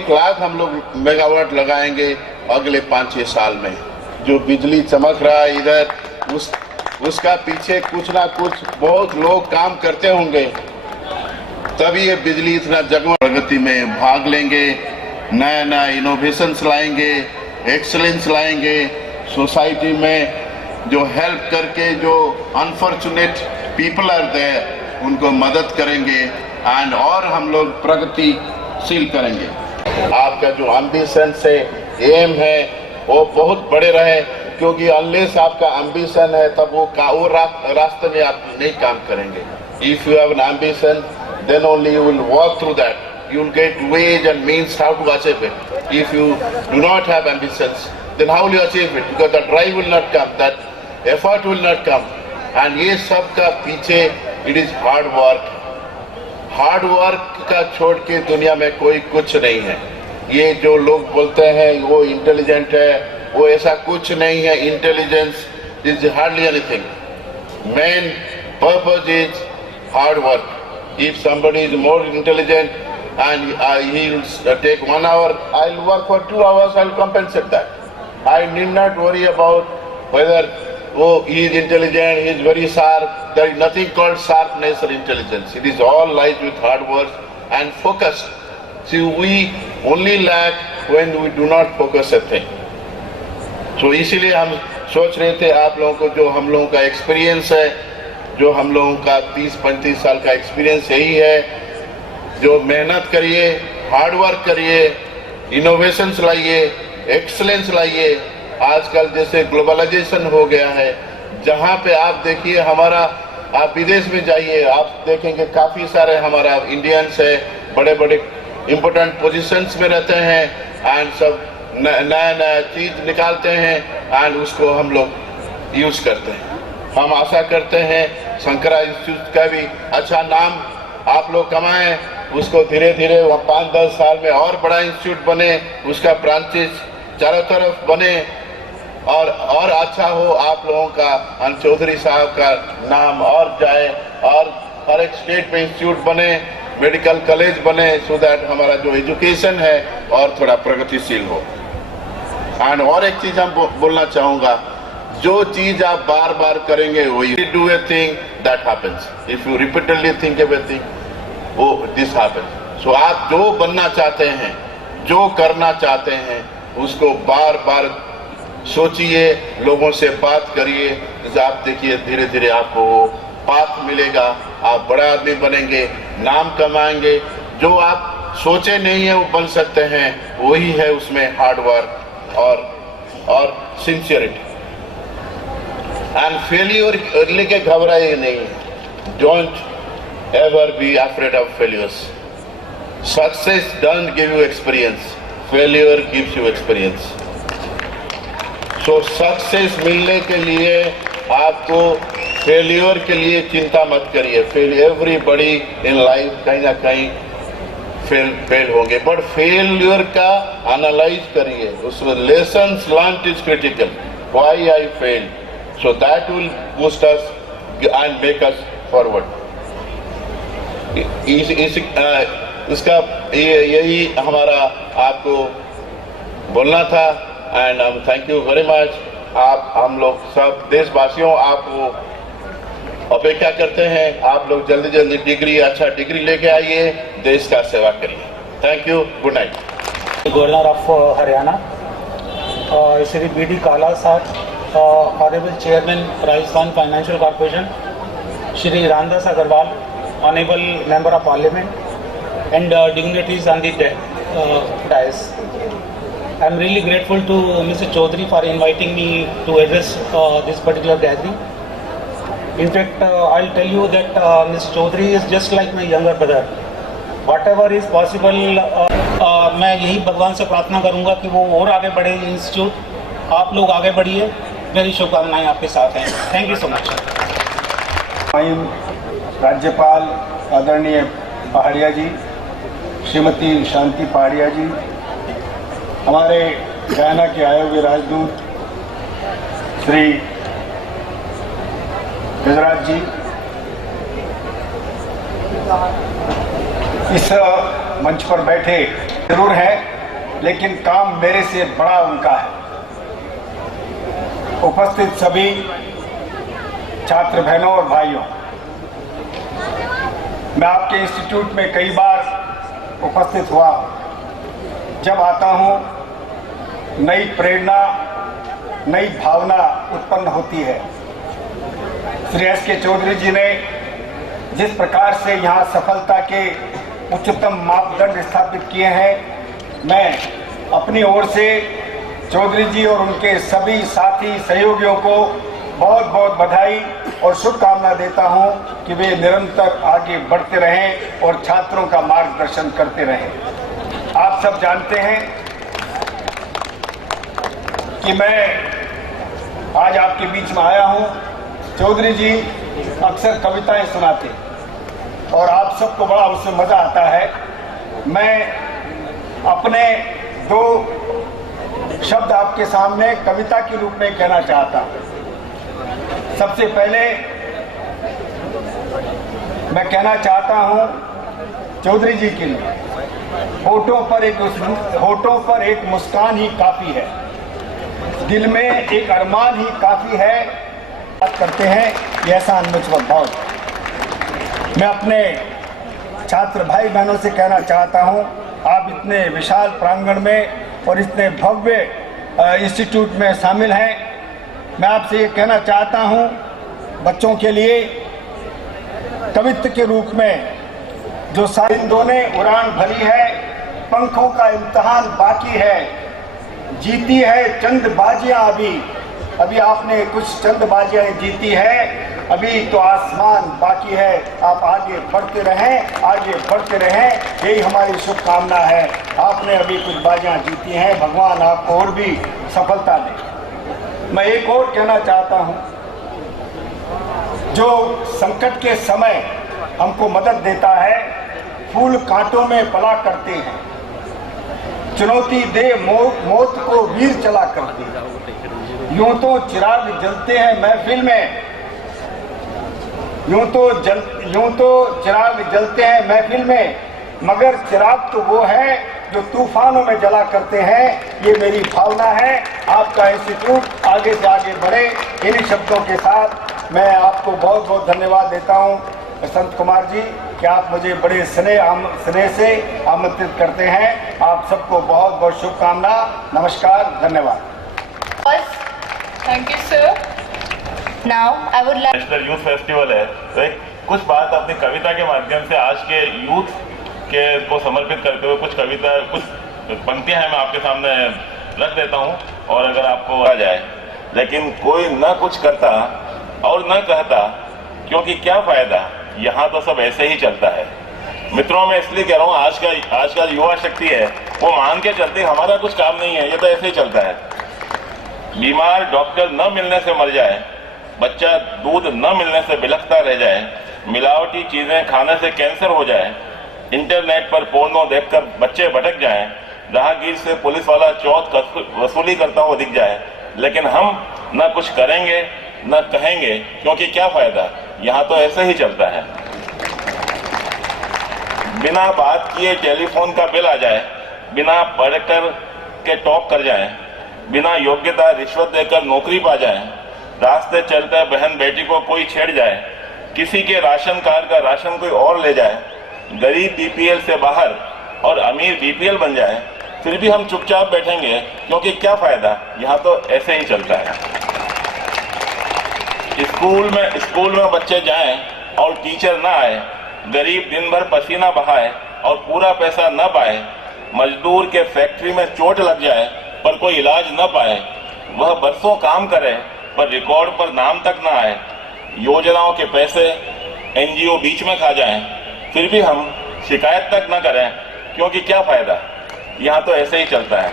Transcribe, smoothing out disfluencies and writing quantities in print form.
1 लाख हम लोग मेगावाट लगाएंगे अगले 5-6 साल में। जो बिजली चमक रहा है इधर, उसका पीछे कुछ ना कुछ बहुत लोग काम करते होंगे, तभी ये बिजली इतना जगमग। प्रगति में भाग लेंगे, नया नया इनोवेशंस लाएंगे, एक्सलेंस लाएंगे, सोसाइटी में जो हेल्प करके जो अनफॉर्चुनेट पीपल आर देयर उनको मदद करेंगे एंड और हम लोग प्रगतिशील करेंगे। आपका जो एम्बिशन से एम है वो बहुत बड़े रहे, क्योंकि अनलेस आपका एम्बिशन है तब वो रास्ते में आप नहीं काम करेंगे। If you have an ambition then only you will walk through that. You will get ways and means how to achieve it. If you do not have ambitions, then how will you achieve it? Because the drive will not come, that effort will not come. And ये सब का पीछे it is hard work. Hard work का छोड़ के दुनिया में कोई कुछ नहीं है। ये जो लोग बोलते हैं वो इंटेलिजेंट है, वो ऐसा कुछ नहीं है। Intelligence is hardly anything. Main purpose is hard work. If somebody is more intelligent and he will take 1 hour, I'll work for 2 hours, I'll compensate that. I need not worry about whether he is intelligent, he is very sharp. There is nothing called sharpness or intelligence. It is all lies with hard work and focus. See, we only lack when we do not focus a thing. So इसीलिए हम सोच रहे थे आप लोगों को जो हम लोगों का एक्सपीरियंस है, जो हम लोगों का 30-35 साल का एक्सपीरियंस यही है, जो मेहनत करिए, हार्ड वर्क करिए, इनोवेशंस लाइए, एक्सलेंस लाइए। आजकल जैसे ग्लोबलाइजेशन हो गया है, जहाँ पे आप देखिए हमारा, आप विदेश में जाइए आप देखेंगे काफ़ी सारे हमारा इंडियंस है, बड़े बड़े इम्पोर्टेंट पोजीशंस में रहते हैं एंड सब नया नया चीज़ निकालते हैं एंड उसको हम लोग यूज़ करते हैं। हम आशा करते हैं शंकरा इंस्टीट्यूट का भी अच्छा नाम आप लोग कमाएं, उसको धीरे धीरे 5-10 साल में और बड़ा इंस्टीट्यूट बने, उसका ब्रांचेस चारों तरफ बने और अच्छा हो। आप लोगों का अन चौधरी साहब का नाम और जाए और हर एक स्टेट में इंस्टीट्यूट बने, मेडिकल कॉलेज बने, सो दैट हमारा जो एजुकेशन है और थोड़ा प्रगतिशील हो। एंड और एक चीज हम बोलना चाहूँगा, जो चीज आप बार बार करेंगे वही do a thing that happens. If you repeatedly think everything, वो दिस हैपेंस। सो आप जो बनना चाहते हैं, जो करना चाहते हैं, उसको बार बार सोचिए, लोगों से बात करिए। आप देखिए धीरे धीरे आपको वो पाथ मिलेगा, आप बड़ा आदमी बनेंगे, नाम कमाएंगे। जो आप सोचे नहीं है वो बन सकते हैं, वही है उसमें हार्ड वर्क और सिंसियरिटी। एंड फेल्यूर लेके घबराइए नहीं। Don't ever be afraid of failures. Success don't give you experience, failure gives you experience. So success मिलने के लिए आपको फेल्यूर के लिए चिंता मत करिए। एवरीबॉडी इन लाइफ कहीं ना कहीं फेल होंगे, बट फेल्यूर का एनालाइज करिए, उसमें lessons learn is critical. Why I fail, so that will boost us and make us forward. इसका यही हमारा आपको बोलना था and thank you very much. आप हम लोग सब देशवासियों आपको अपेक्षा करते हैं, आप लोग जल्दी जल्दी डिग्री, अच्छा डिग्री लेके आइए, देश का सेवा करिए। Thank you, good night. Governor of Haryana Shri BD काला साहब, Honorable Chairman Rajasthan Financial Corporation, Shri Ramdas Agarwal, Honorable Member of Parliament, and dignitaries on the dais. I am really grateful to Mr. Chaudhary for inviting me to address this particular gathering. In fact, I'll tell you that Mr. Chaudhary is just like my younger brother. Whatever is possible, मैं यही भगवान से प्रार्थना करूँगा कि वो और आगे बढ़े इंस्टीट्यूट, आप लोग आगे बढ़िए। मेरी शुभकामनाएं आपके साथ हैं। Thank you so much. राज्यपाल आदरणीय पहाड़िया जी, श्रीमती शांति पहाड़िया जी, हमारे गयाना के आए हुए राजदूत श्री गजराज जी, इस मंच पर बैठे जरूर है, लेकिन काम मेरे से बड़ा उनका है। उपस्थित सभी छात्र बहनों और भाइयों, मैं आपके इंस्टीट्यूट में कई बार उपस्थित हुआ। जब आता हूं, नई प्रेरणा, नई भावना उत्पन्न होती है। श्री एस.के. चौधरी जी ने जिस प्रकार से यहाँ सफलता के उच्चतम मापदंड स्थापित किए हैं, मैं अपनी ओर से चौधरी जी और उनके सभी साथी सहयोगियों को बहुत बहुत बधाई और शुभकामना देता हूं कि वे निरंतर आगे बढ़ते रहें और छात्रों का मार्गदर्शन करते रहें। आप सब जानते हैं कि मैं आज आपके बीच में आया हूं। चौधरी जी अक्सर कविताएं सुनाते और आप सबको बड़ा उससे मजा आता है। मैं अपने दो शब्द आपके सामने कविता के रूप में कहना चाहता हूं। सबसे पहले मैं कहना चाहता हूं चौधरी जी के लिए, होठों पर एक मुस्कान ही काफी है, दिल में एक अरमान ही काफी है। बात करते हैं ये एहसान मुझ भाव। मैं अपने छात्र भाई बहनों से कहना चाहता हूं, आप इतने विशाल प्रांगण में और इतने भव्य इंस्टीट्यूट में शामिल हैं। मैं आपसे ये कहना चाहता हूं, बच्चों के लिए कवित्व के रूप में जो परिंदों ने उड़ान भरी है, पंखों का इम्तिहान बाकी है, जीती है चंद बाजियां अभी आपने कुछ चंद बाजियां जीती है, अभी तो आसमान बाकी है। आप आगे बढ़ते रहें, यही हमारी शुभकामना है। आपने अभी कुछ बाजियां जीती हैं, भगवान आपको और भी सफलता दे। मैं एक और कहना चाहता हूं, जो संकट के समय हमको मदद देता है, फूल कांटों में पला करते हैं, चुनौती दे मौत को वीर चला करते हैं। यूं तो चिराग जलते हैं महफिल में, यूं तो चिराग जलते हैं महफिल में, मगर चिराग तो वो है जो तूफानों में जला करते हैं। ये मेरी भावना है। आपका इंस्टीट्यूट आगे से आगे बढ़े। इन्हीं शब्दों के साथ मैं आपको बहुत बहुत धन्यवाद देता हूं। संत कुमार जी, कि आप मुझे बड़े स्नेह से आमंत्रित करते हैं। आप सबको बहुत बहुत शुभकामना। नमस्कार, धन्यवाद। Thank you, sir. Now I would like. National youth festival है, तो एक कुछ बात अपनी कविता के माध्यम से आज के यूथ के को समर्पित करते हुए कुछ कविता, कुछ पंक्तियां हैं, मैं आपके सामने रख देता हूं। और अगर आपको आ जाए, लेकिन कोई न कुछ करता और न कहता, क्योंकि क्या फायदा, यहाँ तो सब ऐसे ही चलता है। मित्रों, मैं इसलिए कह रहा हूँ, आज का युवा शक्ति है, वो मान के चलते हमारा कुछ काम नहीं है, ये तो ऐसे ही चलता है। बीमार डॉक्टर न मिलने से मर जाए, बच्चा दूध न मिलने से बिलखता रह जाए, मिलावटी चीजें खाने से कैंसर हो जाए, इंटरनेट पर पोर्नो देखकर बच्चे भटक जाएं, राहगीर से पुलिस वाला चौथ वसूली करता हुआ दिख जाए, लेकिन हम न कुछ करेंगे न कहेंगे, क्योंकि क्या फायदा, यहाँ तो ऐसे ही चलता है। बिना बात किए टेलीफोन का बिल आ जाए, बिना पढ़कर के टॉप कर जाएं, बिना योग्यता रिश्वत देकर नौकरी पा जाए, रास्ते चलते बहन बेटी को कोई छेड़ जाए, किसी के राशन कार्ड का राशन कोई और ले जाए, गरीब बीपीएल से बाहर और अमीर बीपीएल बन जाए, फिर भी हम चुपचाप बैठेंगे, क्योंकि क्या फायदा, यहाँ तो ऐसे ही चलता है। स्कूल में बच्चे जाएं और टीचर ना आए, गरीब दिन भर पसीना बहाए और पूरा पैसा न पाए, मजदूर के फैक्ट्री में चोट लग जाए पर कोई इलाज न पाए, वह बरसों काम करे पर रिकॉर्ड पर नाम तक न आए, योजनाओं के पैसे एनजीओ बीच में खा जाएं, फिर भी हम शिकायत तक न करें, क्योंकि क्या फायदा, यहाँ तो ऐसे ही चलता है।